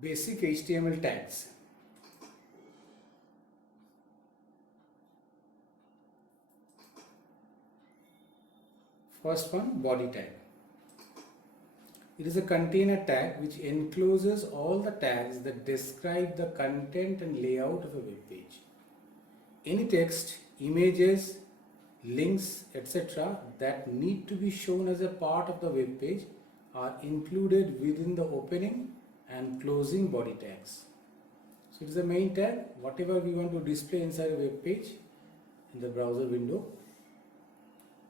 Basic HTML tags. First one, body tag. It is a container tag which encloses all the tags that describe the content and layout of a web page. Any text, images, links, etc. that need to be shown as a part of the web page are included within the opening and closing body tags. So it is a main tag. Whatever we want to display inside a web page in the browser window,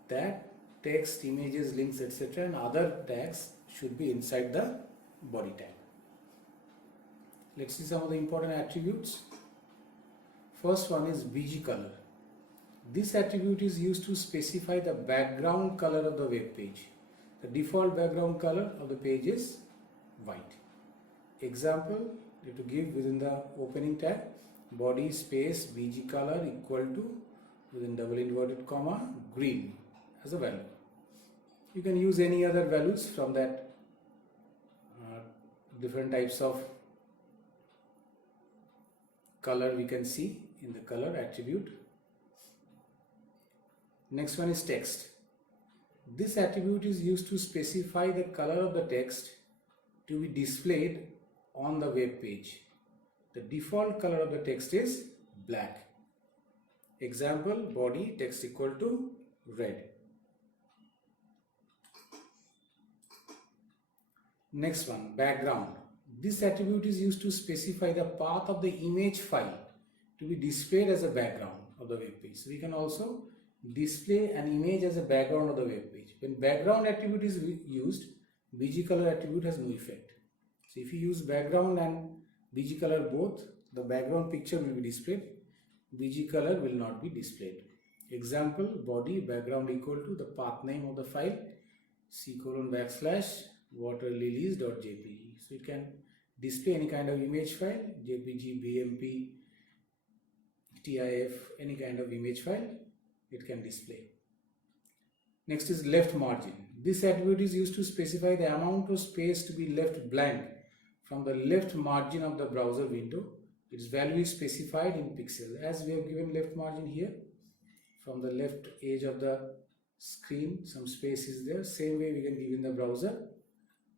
that text, images, links, etc. and other tags should be inside the body tag. Let's see some of the important attributes. First one is VII color. This attribute is used to specify the background color of the web page. The default background color of the page is white. Example, you have to give within the opening tag, body space VII color equal to, within double inverted comma, green as a value. You can use any other values from that different types of color we can see in the color attribute. Next one is text. This attribute is used to specify the color of the text to be displayed on the web page. The default color of the text is black. Example, body text equal to red. Next one, background. This attribute is used to specify the path of the image file to be displayed as a background of the web page. So we can also display an image as a background of the web page. When background attribute is used, VII color attribute has no effect. So if you use background and VII color both, the background picture will be displayed. VII color will not be displayed. Example, body background equal to the path name of the file c:/waterlilies.jpg. So it can display any kind of image file, JPG, BMP, TIF, any kind of image file it can display. Next is left margin. This attribute is used to specify the amount of space to be left blank from the left margin of the browser window. Its value is specified in pixels. As we have given left margin here, from the left edge of the screen some space is there. Same way we can give in the browser.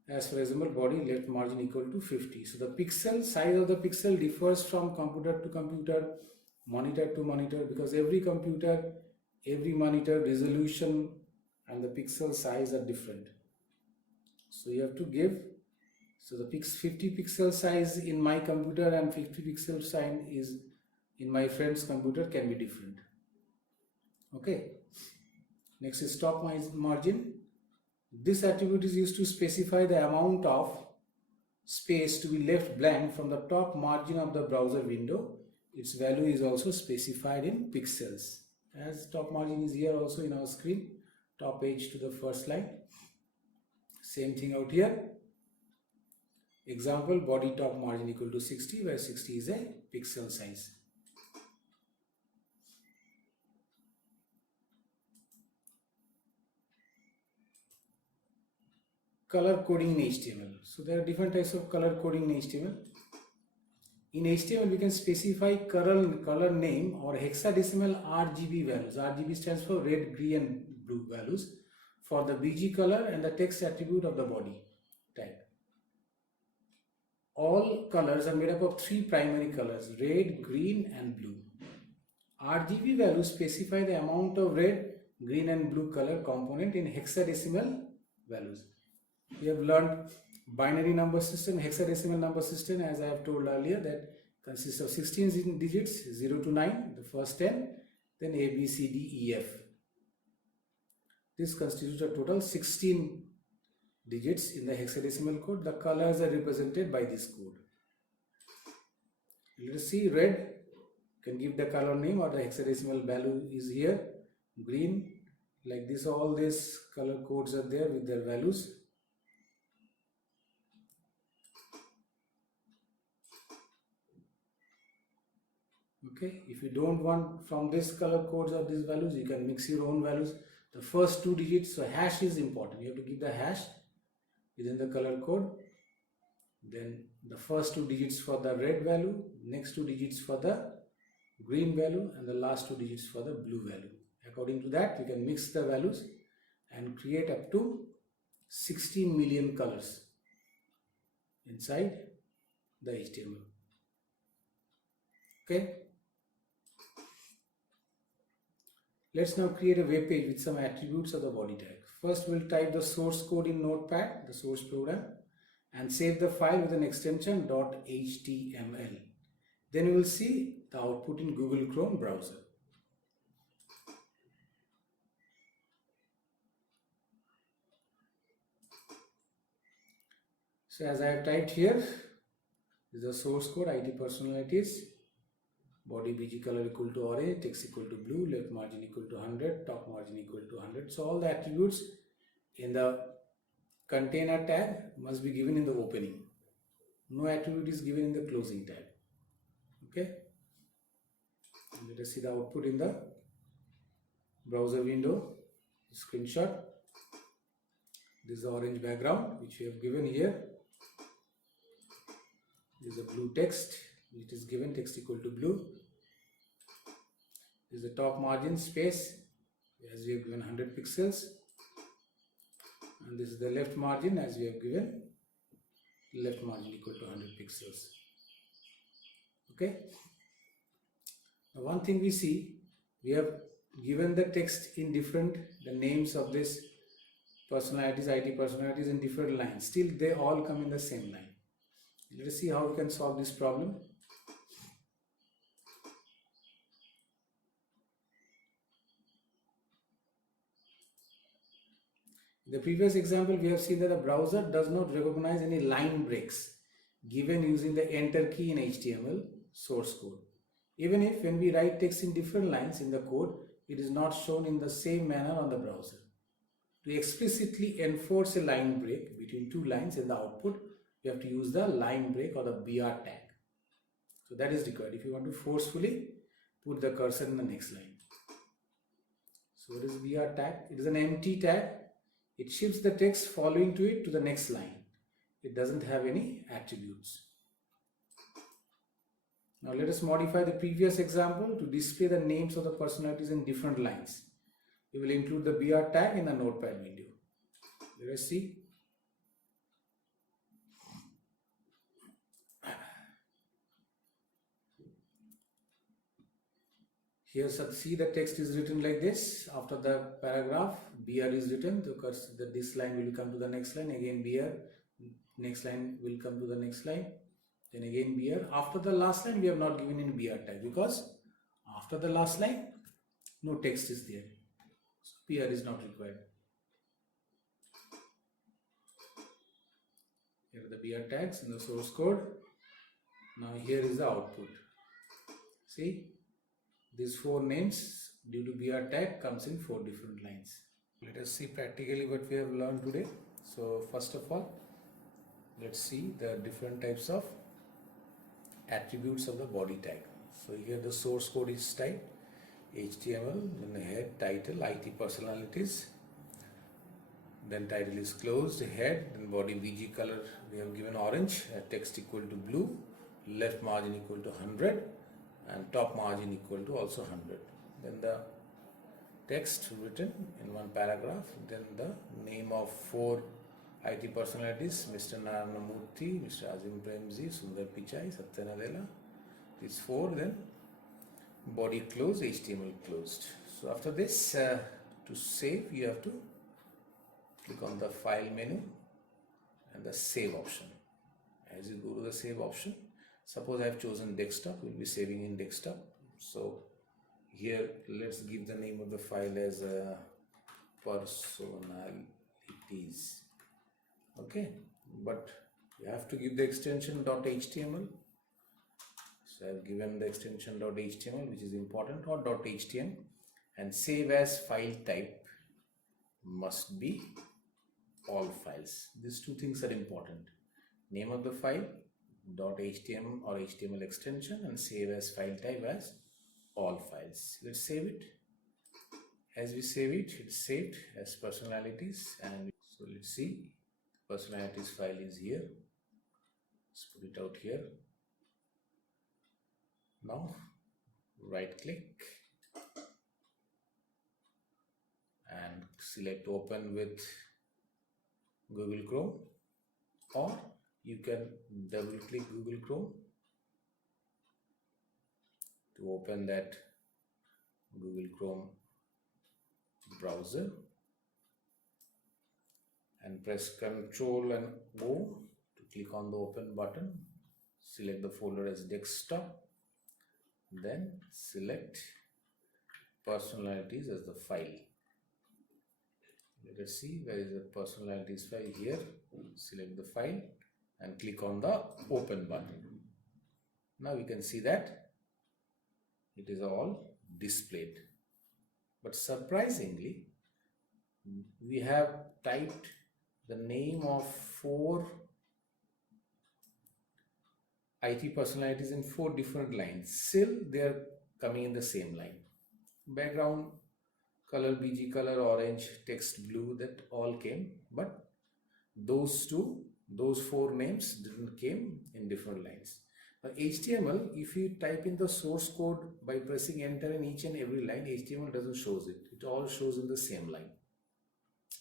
As for example, body left margin equal to 50. So the pixel size of the pixel differs from computer to computer, monitor to monitor, because every computer, every monitor resolution and the pixel size are different. So you have to give, so the 50 pixel size in my computer and 50 pixel size is in my friend's computer can be different. Okay. Next is top margin. This attribute is used to specify the amount of space to be left blank from the top margin of the browser window. Its value is also specified in pixels. As top margin is here also in our screen, top edge to the first line. Same thing out here. Example, body top margin equal to 60, where 60 is a pixel size. Color coding in HTML. So there are different types of color coding in HTML. In HTML, we can specify color name or hexadecimal RGB values. RGB stands for red, green and blue values for the VII color and the text attribute of the body tag. All colors are made up of three primary colors, red, green and blue. RGB values specify the amount of red, green and blue color component in hexadecimal values. We have learned binary number system, hexadecimal number system, as I have told earlier, that consists of 16 digits, 0 to 9, the first 10, then A, B, C, D, E, F. This constitutes a total 16 digits in the hexadecimal code. The colors are represented by this code. Let us see, red, you can give the color name or the hexadecimal value is here. Green, like this, all these color codes are there with their values. Okay, if you don't want from this color codes or these values, you can mix your own values. The first two digits, so hash is important. You have to give the hash within the color code. Then the first two digits for the red value, next two digits for the green value, and the last two digits for the blue value. According to that, we can mix the values and create up to 16 million colors inside the HTML. Okay. Let's now create a web page with some attributes of the body tag. First, we'll type the source code in Notepad, the source program, and save the file with an extension .html. Then we will see the output in Google Chrome browser. So as I have typed here, this is the source code, IT personalities, body BG color equal to orange, text equal to blue, left margin equal to 100, top margin equal to 100. So all the attributes in the container tag must be given in the opening. No attribute is given in the closing tag. Okay. Let us see the output in the browser window. Screenshot. This is the orange background which we have given here. This is a blue text which is given, text equal to blue. This is the top margin space as we have given 100 pixels, and this is the left margin as we have given left margin equal to 100 pixels. Okay. Now one thing we see, we have given the text in different, the names of this personalities, IT personalities in different lines. Still they all come in the same line. Let us see how we can solve this problem. In the previous example, we have seen that the browser does not recognize any line breaks given using the enter key in HTML source code. Even if when we write text in different lines in the code, it is not shown in the same manner on the browser. To explicitly enforce a line break between two lines in the output, you have to use the line break or the BR tag. So that is required if you want to forcefully put the cursor in the next line. So what is BR tag? It is an empty tag. It shifts the text following to it to the next line. It doesn't have any attributes. Now let us modify the previous example to display the names of the personalities in different lines. We will include the BR tag in the Notepad window. Let us see. Here, see the text is written like this. After the paragraph, BR is written. This line will come to the next line. Again BR. Next line will come to the next line. Then again BR. After the last line, we have not given any BR tag because after the last line, no text is there. So BR is not required. Here are the BR tags in the source code. Now here is the output. See? These four names due to BR tag comes in 4 different lines. Let us see practically what we have learned today. So first of all, let's see the different types of attributes of the body tag. So here the source code is typed HTML, then the head, title, IT personalities, then title is closed, head, then body BG color we have given orange, text equal to blue, left margin equal to 100, and top margin equal to also 100. Then the text written in one paragraph, then the name of 4 IT personalities, Mr. Narayana Murthy, Mr. Azim Premji, Sundar Pichai, Satya Nadella, these 4, then body closed, HTML closed. So after this, to save, you have to click on the file menu and the save option. As you go to the save option, suppose I have chosen desktop, we'll be saving in desktop. So here let's give the name of the file as personalities. Okay, but you have to give the extension .html. So I've given the extension .html, which is important, or .htm, and save as file type must be all files. These 2 things are important. Name of the file, .html or HTML extension, and save as file type as all files. Let's save it. As we save it, it's saved as personalities, and so let's see, personalities file is here. Let's put it out here. Now right click and select open with Google Chrome, or you can double click Google Chrome to open that Google Chrome browser and press Ctrl and O to click on the open button. Select the folder as desktop, then select personalities as the file. Let us see where is the personalities file. Here, select the file and click on the open button. Now we can see that it is all displayed. But surprisingly, we have typed the name of 4 IT personalities in 4 different lines. Still, they are coming in the same line. Background color BG color orange, text blue, that all came, but those 4 names didn't came in different lines. Now HTML, if you type in the source code by pressing enter in each and every line, HTML doesn't shows it. It all shows in the same line.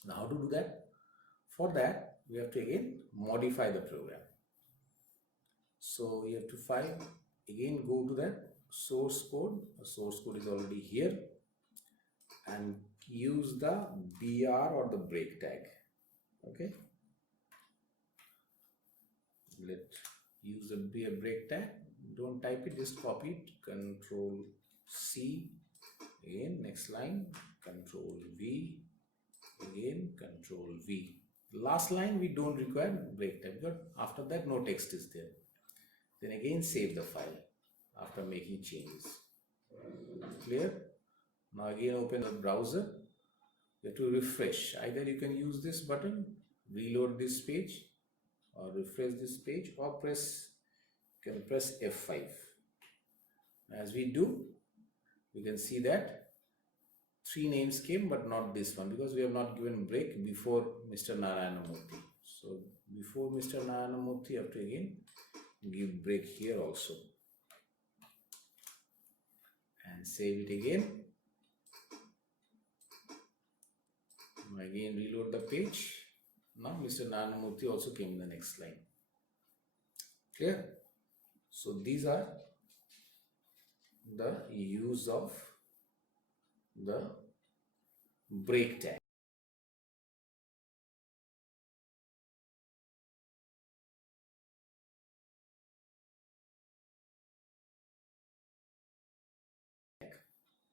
Now how to do that? For that, we have to again modify the program. So you have to find, again go to that source code. The source code is already here, and use the BR or the break tag. Okay, use the BR break tag. Don't type it, just copy it. Control C, again next line, Control V, again Control V. Last line we don't require break tag, because after that no text is there. Then again save the file after making changes. Clear? Now again open the browser. You have to refresh. Either you can use this button, reload this page, or refresh this page, or you can press F5. As we do, you can see that 3 names came, but not this one, because we have not given break before Mr. Narayana Murthy. So before Mr. Narayana Murthy, you have to again give break here also, and save it again. Again reload the page. Now Mr. Narayana Murthy also came in the next line. Clear? So these are the use of the break tag.